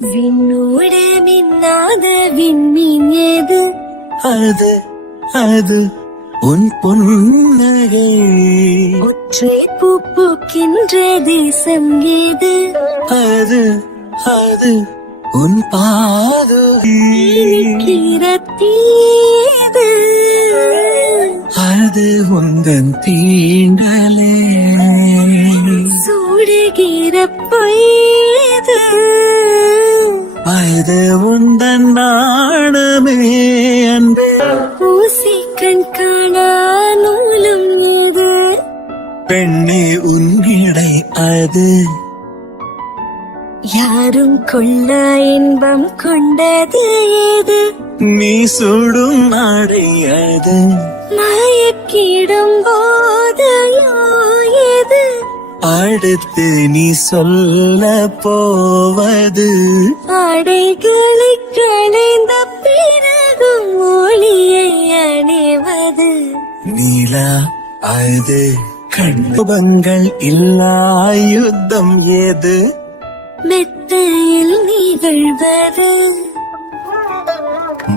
விண்ணோட மின்னாத விண்மீன் ஏது? அது அது உன் பொன்னகை. ஒற்றை பூ பூக்கின்ற தேசம் ஏது? அது அது உன் பாதுகை. கிரத்தீது அது உந்தன் தீண்டலே. சூடுகிற பொய்து அது உந்தன் நாணமே அன்பே. ஊசி கண் காணா நூலும் ஏது? பெண்ணே உன்னிடை அது. யாரும் கொள்ள இன்பம் கொண்டது ஏது? நீ சுடும் நாடை அது. மயக்கிடும் போதையோ ஏது? அடுத்து நீ சொல்ல போவது. ஆடைகளை களைந்த பிறகும் ஒளியை அணிவது. நீலா அது கண்பங்கள் இல்லா யுத்தம் ஏது? மெத்தையில் நிகழ்வது.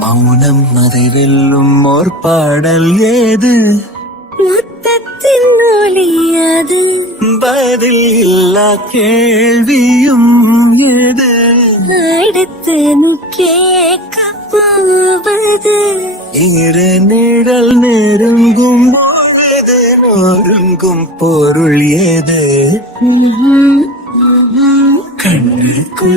மௌனம் அதை வெல்லும் ஓர் பாடல் ஏது? முத்தத்தின் ஒளியாது. பதில் இல்லா கேள்வியும் ஏது? அடுத்து கேட்க போவது. இரு நிழல் நெருங்கும் போது நொறுங்கும் பொருள் ஏது? கண்ணுக்குள்